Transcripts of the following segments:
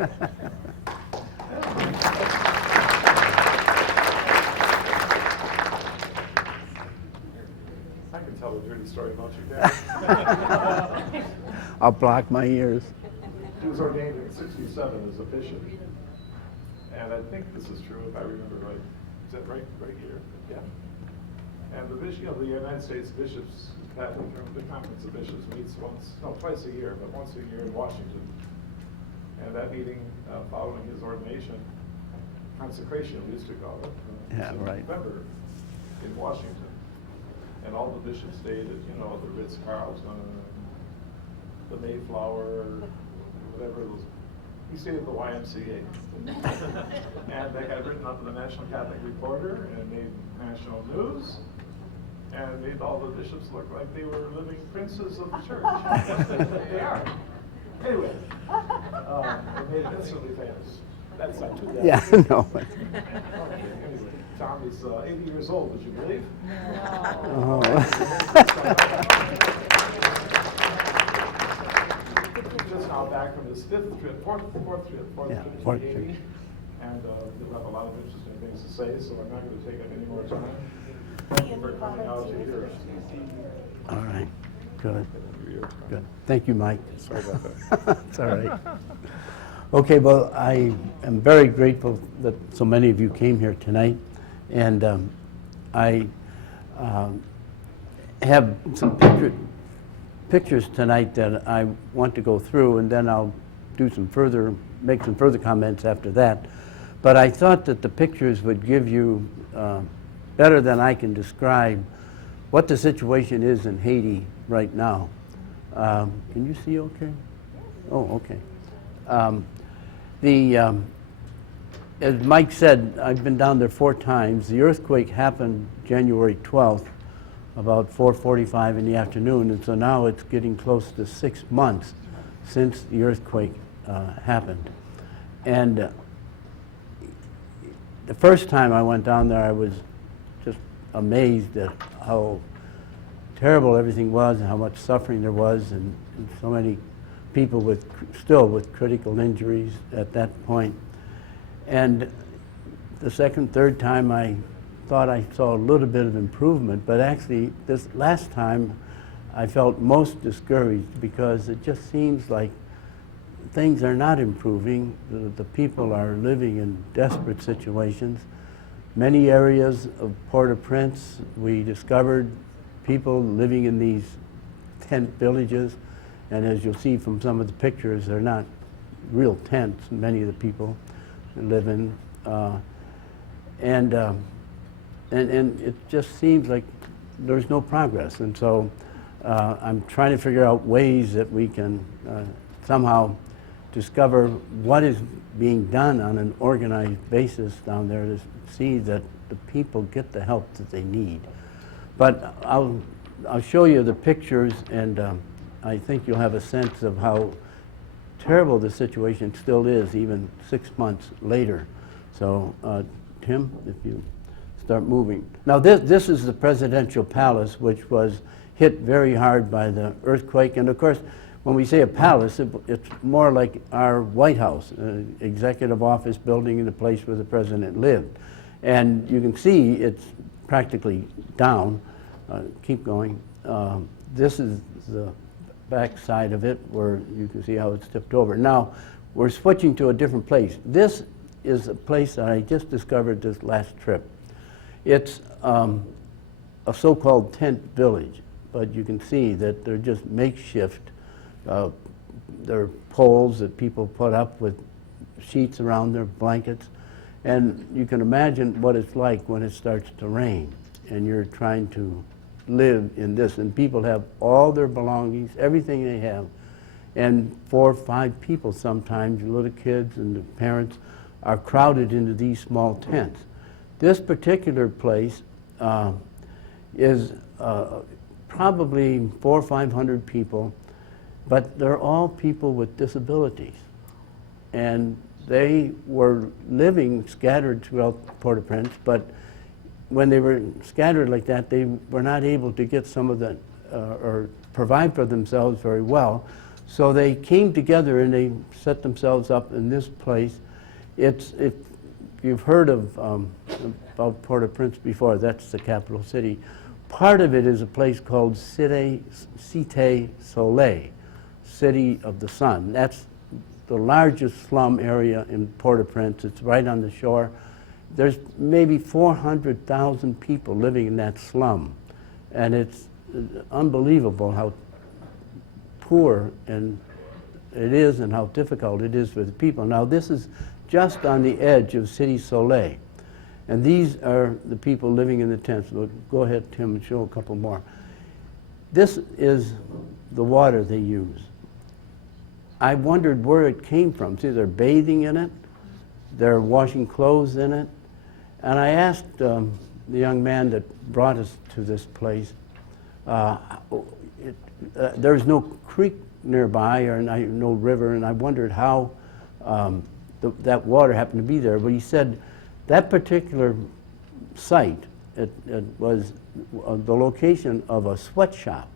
I can tell a dirty story about you, Dad. I'll block my ears. He was ordained in '67 as a bishop. And I think this is true, if I remember right. Is that right here? Yeah. And the bishop, the United States Bishops, the Conference of Bishops meets twice a year, but once a year in Washington. And that meeting, following his ordination, consecration, we used to call it, Yeah, in right. November in Washington. And all the bishops stayed at, the Ritz-Carlton, the Mayflower, whatever those. We stayed at the YMCA. And they got written up in the National Catholic Reporter and made national news and made all the bishops look like they were living princes of the church. They are. Anyway, it made it instantly famous. That's not too bad. Yeah, no. Anyway, Tom is 80 years old, would you believe? Oh. Just now back from his fourth trip to Haiti, and he'll have a lot of interesting things to say, so I'm not going to take up any more time. Thank you for coming out to hear us. All right, good. Good. Thank you, Mike. Sorry about that. It's all right. Okay, well, I am very grateful that so many of you came here tonight, and I have some pictures tonight that I want to go through, and then I'll make some further comments after that. But I thought that the pictures would give you, better than I can describe, what the situation is in Haiti right now. Can you see okay? Oh, okay. As Mike said, I've been down there 4 times. The earthquake happened January 12th, about 4:45 in the afternoon, and so now it's getting close to 6 months since the earthquake happened. And the first time I went down there, I was just amazed at how terrible everything was and how much suffering there was, and so many people still with critical injuries at that point. And the second, third time, I thought I saw a little bit of improvement, but actually this last time I felt most discouraged because it just seems like things are not improving. The people are living in desperate situations. Many areas of Port-au-Prince, we discovered people living in these tent villages, and as you'll see from some of the pictures, they're not real tents, many of the people live in. And it just seems like there's no progress. And so I'm trying to figure out ways that we can somehow discover what is being done on an organized basis down there to see that the people get the help that they need. But I'll show you the pictures, and I think you'll have a sense of how terrible the situation still is, even 6 months later. So, Tim, if you start moving. Now, this is the presidential palace, which was hit very hard by the earthquake. And of course, when we say a palace, it's more like our White House, executive office building, the place where the president lived. And you can see it's practically down. Keep going. This is the back side of it where you can see how it's tipped over. Now, we're switching to a different place. This is a place that I just discovered this last trip. It's a so-called tent village, but you can see that they're just makeshift. They're poles that people put up with sheets around their blankets. And you can imagine what it's like when it starts to rain and you're trying to live in this. And people have all their belongings, everything they have. And 4 or 5 people sometimes, little kids and the parents, are crowded into these small tents. This particular place is probably 400 or 500 people, but they're all people with disabilities. And they were living scattered throughout Port-au-Prince, but when they were scattered like that, they were not able to get some of the, or provide for themselves very well. So they came together and they set themselves up in this place. If you've heard of about Port-au-Prince before, that's the capital city. Part of it is a place called Cité Soleil, City of the Sun. That's the largest slum area in Port-au-Prince. It's right on the shore. There's maybe 400,000 people living in that slum. And it's unbelievable how poor and it is and how difficult it is for the people. Now this is just on the edge of Cité Soleil. And these are the people living in the tents. We'll go ahead, Tim, and show a couple more. This is the water they use. I wondered where it came from. See, they're bathing in it. They're washing clothes in it. And I asked the young man that brought us to this place, there's no creek nearby or no river, and I wondered how that water happened to be there. But he said that particular site, it was the location of a sweatshop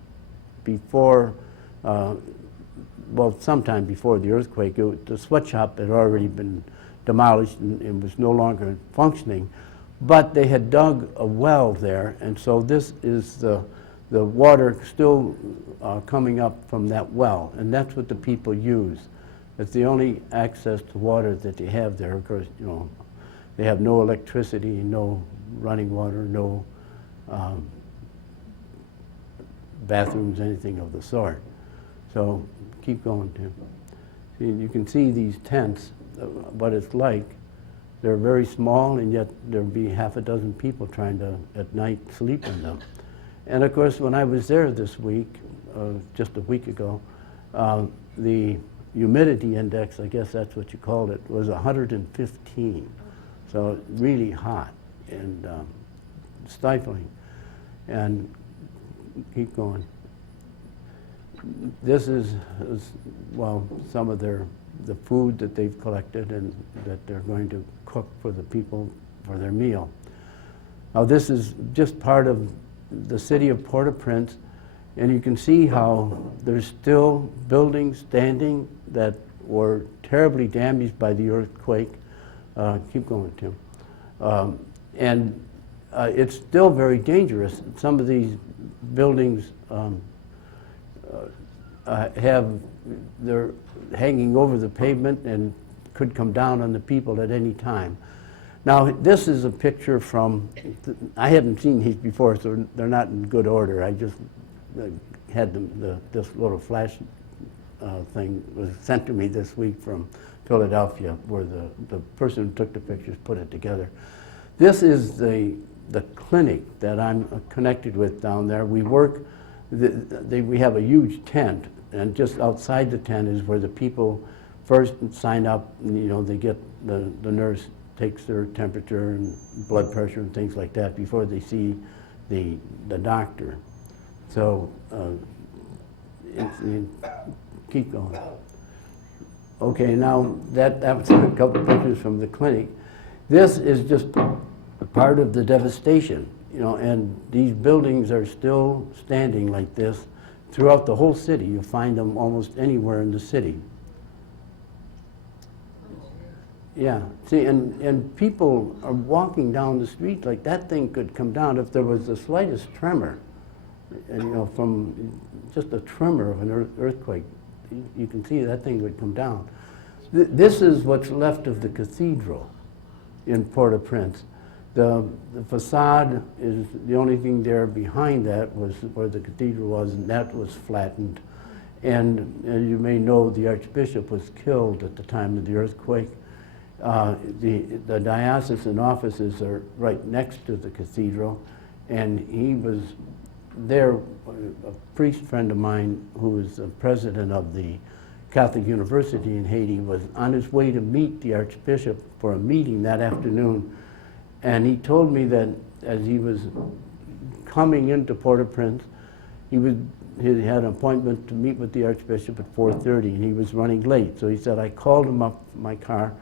before, well, sometime before the earthquake. The sweatshop had already been demolished and was no longer functioning, but they had dug a well there, and so this is the water still coming up from that well, and that's what the people use. It's the only access to water that they have there. Of course, you know, they have no electricity, no running water, no bathrooms, anything of the sort. So keep going, Tim. See, you can see these tents, what it's like. They're very small, and yet there'd be half a dozen people trying to, at night, sleep in them. And of course, when I was there this week, just a week ago, the humidity index, I guess that's what you called it, was 115. So really hot and stifling. And keep going. This is, well, some of the food that they've collected and that they're going to cook for the people for their meal. Now this is just part of the city of Port-au-Prince, and you can see how there's still buildings standing that were terribly damaged by the earthquake. Keep going, Tim. And it's still very dangerous. Some of these buildings they're hanging over the pavement and could come down on the people at any time. Now, this is a picture from, I hadn't seen these before, so they're not in good order. I just had this little flash thing was sent to me this week from Philadelphia, where the person who took the pictures put it together. This is the clinic that I'm connected with down there. We work, we have a huge tent, and just outside the tent is where the people first sign up, and, you know, they get, the nurse takes their temperature and blood pressure and things like that before they see the doctor. So keep going. Okay, now that was a couple of pictures from the clinic. This is just part of the devastation, you know, and these buildings are still standing like this throughout the whole city. You'll find them almost anywhere in the city. Yeah, see, and people are walking down the street like that thing could come down if there was the slightest tremor, and, you know, from just a tremor of an earthquake, you can see that thing would come down. This is what's left of the cathedral in Port-au-Prince. The facade is the only thing there. Behind that was where the cathedral was, and that was flattened. And as you may know, the Archbishop was killed at the time of the earthquake. The diocesan offices are right next to the cathedral, and he was there. A priest friend of mine, who was the president of the Catholic University in Haiti, was on his way to meet the Archbishop for a meeting that afternoon, and he told me that as he was coming into Port-au-Prince, he had an appointment to meet with the Archbishop at 4:30, and he was running late. So he said, I called him up my car,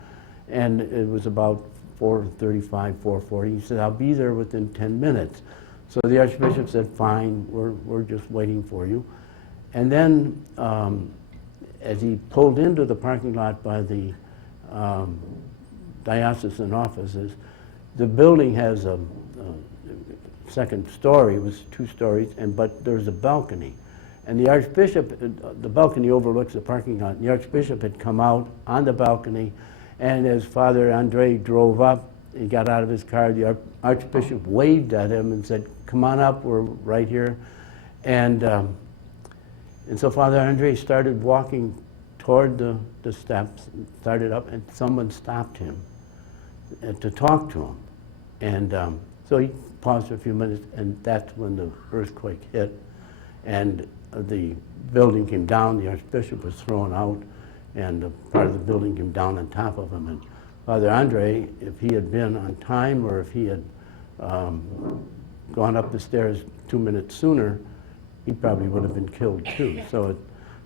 and it was about 4:35, 4:40. He said, I'll be there within 10 minutes. So the Archbishop said, fine, we're just waiting for you. And then as he pulled into the parking lot by the diocesan offices, the building has a second story. It was 2 stories, but there's a balcony. And the Archbishop, the balcony overlooks the parking lot. And the Archbishop had come out on the balcony, and as Father Andre drove up, he got out of his car, the Archbishop waved at him and said, "Come on up, we're right here." And so Father Andre started walking toward the steps, started up, and someone stopped him to talk to him. And so he paused for a few minutes, and that's when the earthquake hit. And the building came down, the Archbishop was thrown out, and part of the building came down on top of him. And Father Andre, if he had been on time or if he had gone up the stairs 2 minutes sooner, he probably would have been killed too. So it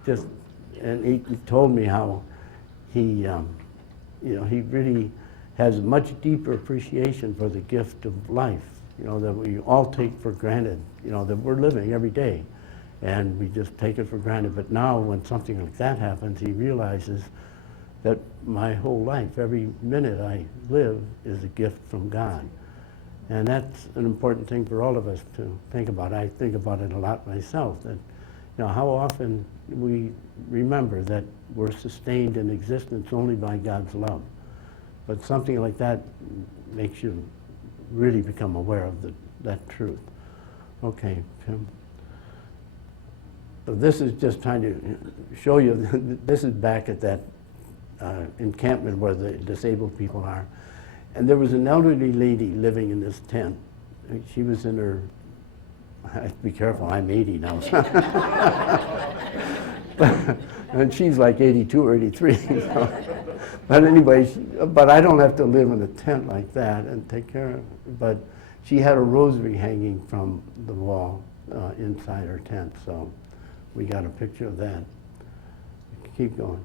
just, and he told me how he, he really has a much deeper appreciation for the gift of life, that we all take for granted, that we're living every day. And we just take it for granted. But now when something like that happens, he realizes that my whole life, every minute I live, is a gift from God. And that's an important thing for all of us to think about. I think about it a lot myself, that how often we remember that we're sustained in existence only by God's love. But something like that makes you really become aware of that truth. Okay, Tim. So this is just trying to show you, this is back at that encampment where the disabled people are. And there was an elderly lady living in this tent. She was in her, I have to be careful, I'm 80 now. And she's like 82 or 83. But anyway, but I don't have to live in a tent like that and take care of it. But she had a rosary hanging from the wall inside her tent. So we got a picture of that. Keep going.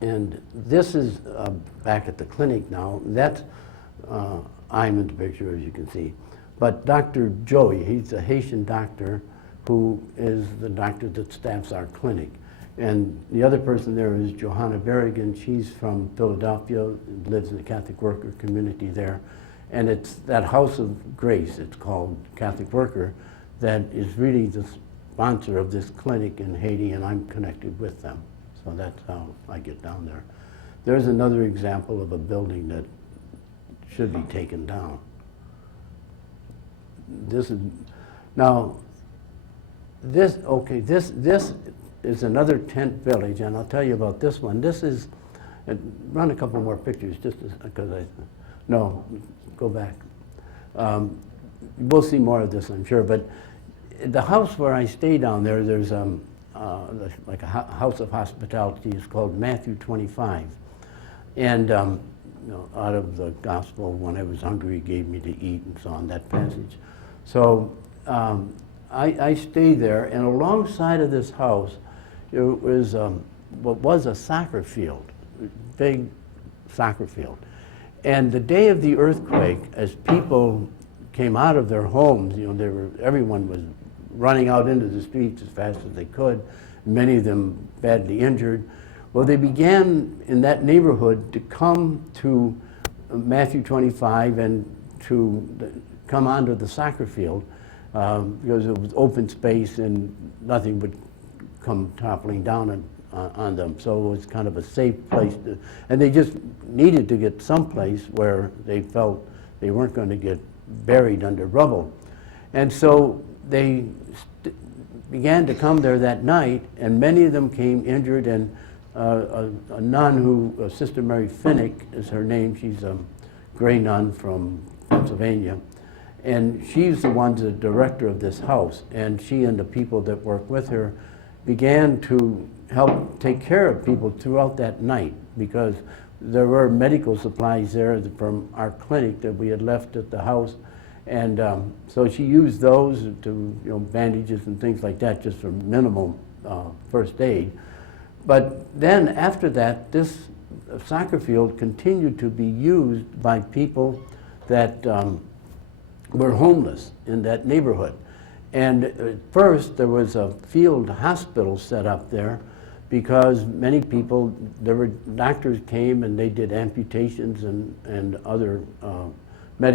And this is back at the clinic now. That's, I'm in the picture, as you can see. But Dr. Joey, he's a Haitian doctor who is the doctor that staffs our clinic. And the other person there is Johanna Berrigan. She's from Philadelphia, lives in the Catholic worker community there. And it's that House of Grace, it's called, Catholic Worker, that is really the sponsor of this clinic in Haiti, and I'm connected with them. So that's how I get down there. There's another example of a building that should be taken down. This is, now, this is another tent village, and I'll tell you about this one. This is, run a couple more pictures, just because no, go back. We'll see more of this, I'm sure, but the house where I stay down there, there's like a house of hospitality. It's called Matthew 25. And out of the gospel, when I was hungry, he gave me to eat, and so on, that passage. So I stay there, and alongside of this house, it was what was a soccer field, big soccer field. And the day of the earthquake, as people came out of their homes, everyone was running out into the streets as fast as they could, many of them badly injured. Well, they began in that neighborhood to come to Matthew 25 and to come onto the soccer field because it was open space and nothing would come toppling down on them. So it was kind of a safe place and they just needed to get someplace where they felt they weren't going to get buried under rubble. And so they began to come there that night, and many of them came injured, and a nun who, Sister Mary Finnick is her name, she's a gray nun from Pennsylvania, and she's the one, the director of this house, and she and the people that work with her began to help take care of people throughout that night, because there were medical supplies there from our clinic that we had left at the house. And so she used those to, bandages and things like that, just for minimal first aid. But then after that, this soccer field continued to be used by people that were homeless in that neighborhood. And at first, there was a field hospital set up there because many people, doctors came and they did amputations and other met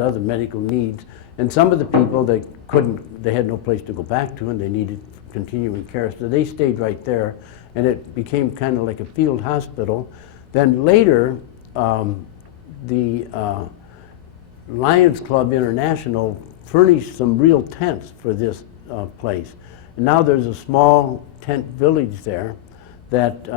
other medical needs. And some of the people they had no place to go back to and they needed continuing care. So they stayed right there and it became kind of like a field hospital. Then later, the Lions Club International furnished some real tents for this place. And now there's a small tent village there that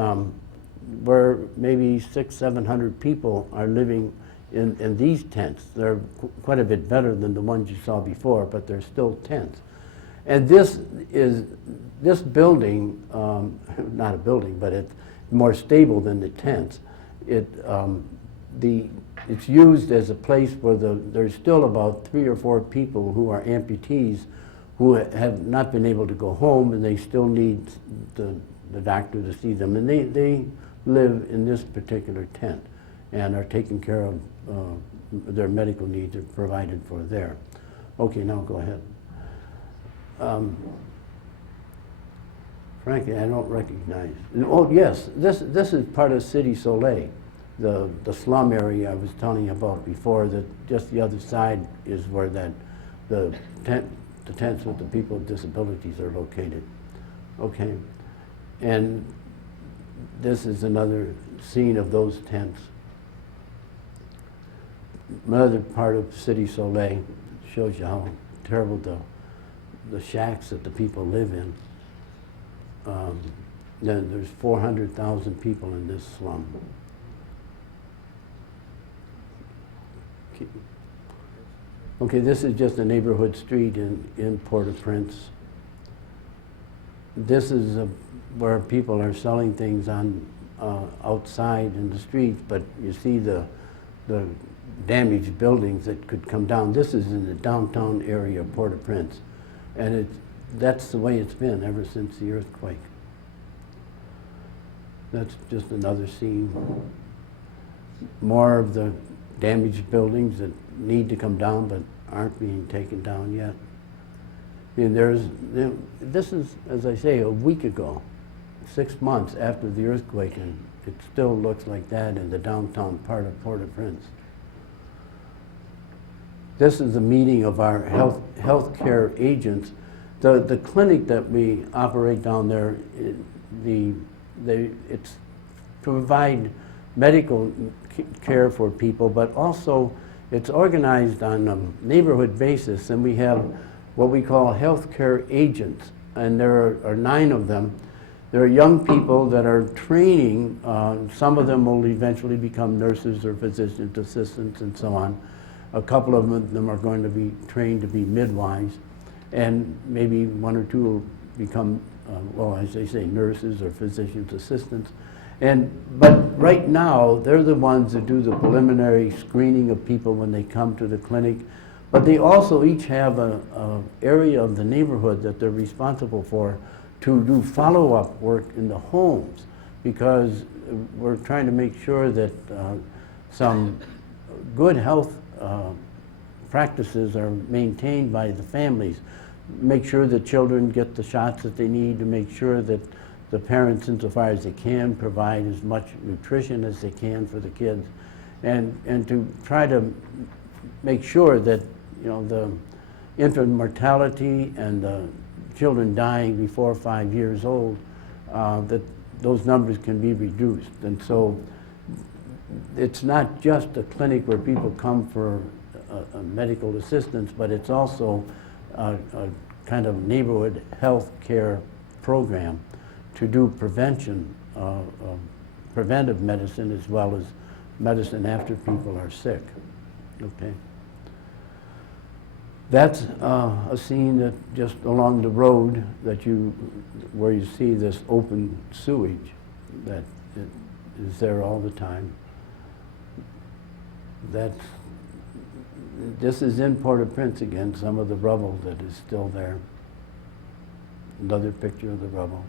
where maybe 600-700 people are living in these tents. They're quite a bit better than the ones you saw before, but they're still tents. And this building, not a building, but it's more stable than the tents. It's used as a place where there's still about 3 or 4 people who are amputees who have not been able to go home, and they still need the doctor to see them. And they live in this particular tent and are taken care of, their medical needs are provided for there. Okay, now go ahead. Frankly, I don't recognize. Oh yes, this is part of City Soleil, the slum area I was telling you about before. That just the other side is where the tents with the people with disabilities are located. Okay, and this is another scene of those tents. Another part of City Soleil shows you how terrible the shacks that the people live in. Then there's 400,000 people in this slum. Okay, this is just a neighborhood street in Port-au-Prince. This is where people are selling things on outside in the streets, but you see the damaged buildings that could come down. This is in the downtown area of Port-au-Prince, and that's the way it's been ever since the earthquake. That's just another scene. More of the damaged buildings that need to come down but aren't being taken down yet. And this is, as I say, a week ago, 6 months after the earthquake, and it still looks like that in the downtown part of Port-au-Prince. This is a meeting of our healthcare agents. The clinic that we operate down there, it's to provide medical care for people, but also it's organized on a neighborhood basis, and we have what we call healthcare agents, and there are 9 of them. There are young people that are training. Some of them will eventually become nurses or physician assistants and so on. A couple of them are going to be trained to be midwives, and maybe 1 or 2 will become, well, as they say, nurses or physician's assistants. But right now, they're the ones that do the preliminary screening of people when they come to the clinic. But they also each have an area of the neighborhood that they're responsible for to do follow-up work in the homes, because we're trying to make sure that some good health practices are maintained by the families. Make sure that children get the shots that they need, to make sure that the parents, insofar as they can, provide as much nutrition as they can for the kids, and to try to make sure that, you know, the infant mortality and the children dying before 5 years old, that those numbers can be reduced. And so it's not just a clinic where people come for a medical assistance, but it's also a kind of neighborhood health care program to do prevention, preventive medicine, as well as medicine after people are sick. Okay. That's a scene that just along the road where you see this open sewage that is there all the time. This is in Port-au-Prince again, some of the rubble that is still there. Another picture of the rubble.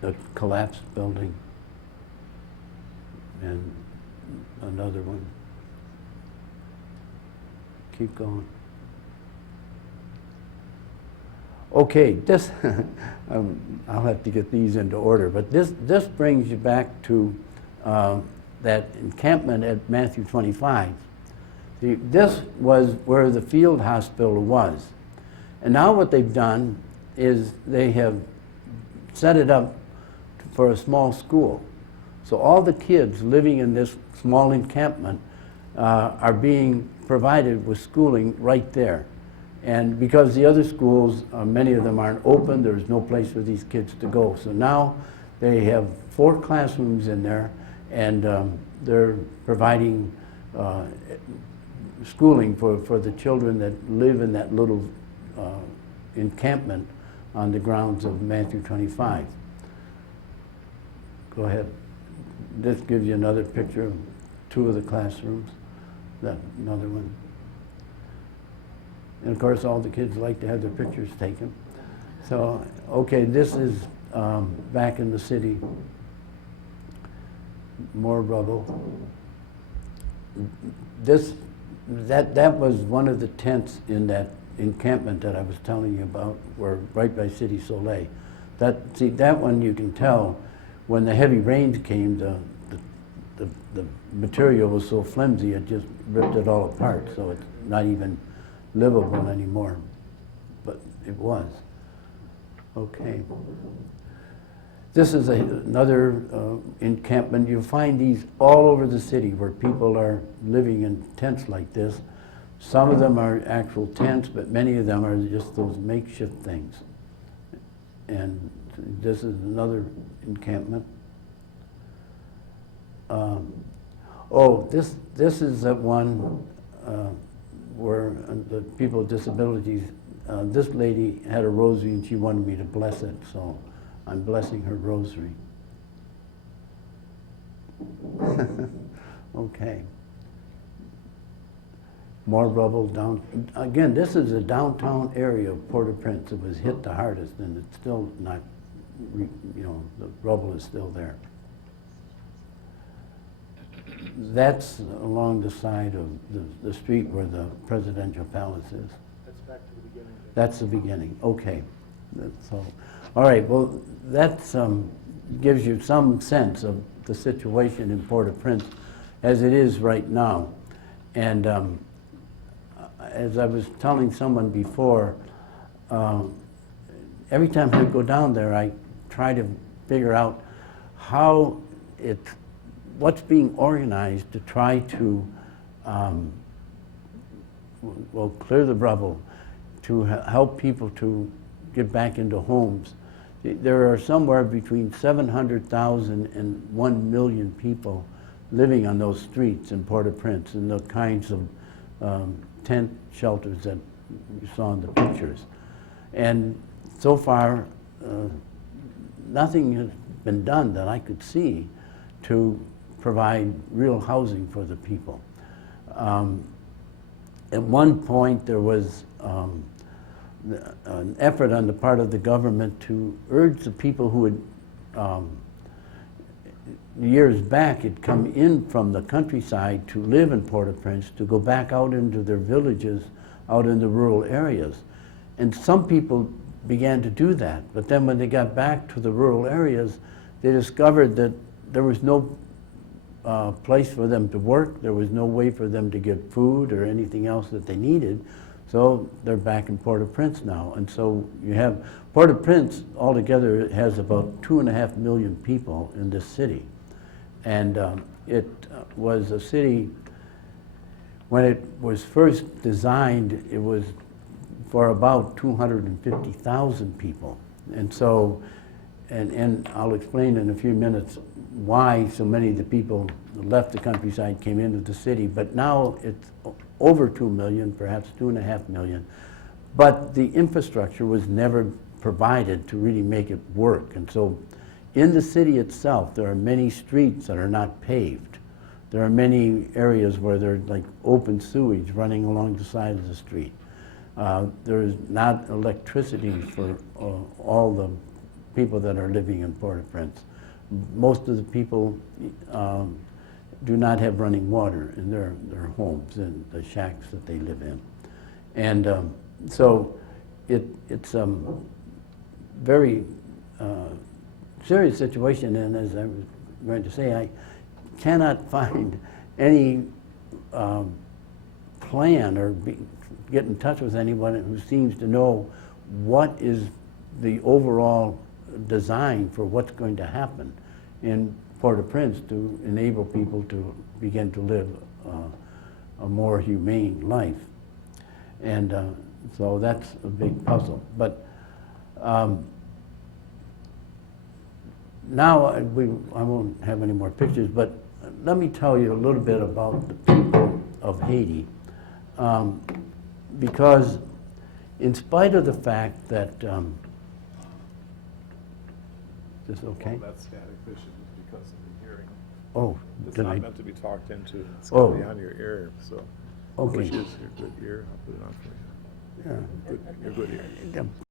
The collapsed building. And another one. Keep going. Okay, this, I'll have to get these into order, but this brings you back to that encampment at Matthew 25. See, this was where the field hospital was. And now what they've done is they have set it up for a small school. So all the kids living in this small encampment are being provided with schooling right there. And because the other schools, many of them aren't open, there's no place for these kids to go. So now they have 4 classrooms in there, and they're providing schooling for the children that live in that little encampment on the grounds of Matthew 25. Go ahead. This gives you another picture of 2 of the classrooms. Another one. And of course, all the kids like to have their pictures taken. So, okay, this is back in the city. More rubble. That was one of the tents in that encampment that I was telling you about, were right by City Soleil. That one you can tell when the heavy rains came, the material was so flimsy it just ripped it all apart. So it's not even livable anymore, but it was. Okay. This is another encampment. You'll find these all over the city where people are living in tents like this. Some of them are actual tents, but many of them are just those makeshift things. And this is another encampment. This is that one where the people with disabilities, this lady had a rosary and she wanted me to bless it, so I'm blessing her rosary. Okay. More rubble down. Again, this is a downtown area of Port-au-Prince. It was hit the hardest, and it's still not, the rubble is still there. That's along the side of the street where the presidential palace is. That's back to the beginning. That's the beginning. Okay. So, all right. Well, that gives you some sense of the situation in Port-au-Prince as it is right now. And as I was telling someone before, every time I go down there, I try to figure out how what's being organized to try to, clear the rubble, to help people to get back into homes. There are somewhere between 700,000 and 1 million people living on those streets in Port-au-Prince in the kinds of tent shelters that you saw in the pictures. And so far, nothing has been done that I could see to provide real housing for the people. At one point, there was an effort on the part of the government to urge the people who had, years back, had come in from the countryside to live in Port-au-Prince to go back out into their villages, out in the rural areas. And some people began to do that, but then when they got back to the rural areas, they discovered that there was no place for them to work, there was no way for them to get food or anything else that they needed, so they're back in Port-au-Prince now. And so you have, Port-au-Prince altogether has about 2.5 million people in this city. And it was a city, when it was first designed, it was for about 250,000 people. And so, and I'll explain in a few minutes why so many of the people that left the countryside came into the city, but now it's over 2 million, perhaps 2.5 million. But the infrastructure was never provided to really make it work. And so in the city itself, there are many streets that are not paved. There are many areas where there's like open sewage running along the side of the street. There's not electricity for all the people that are living in Port-au-Prince. Most of the people do not have running water in their homes and the shacks that they live in. And so it's very serious situation, and as I was going to say, I cannot find any plan or get in touch with anyone who seems to know what is the overall design for what's going to happen in Port-au-Prince to enable people to begin to live a more humane life. And so that's a big puzzle. But now I won't have any more pictures, but let me tell you a little bit about the people of Haiti. Because in spite of the fact that, is this okay? Well, that static vision is because of the hearing. Oh, It's did not I? meant to be talked into. It's Oh. going to be on your ear, so. Okay. Which is your good ear. I'll put it on for you. Yeah. Your good ear. Yeah.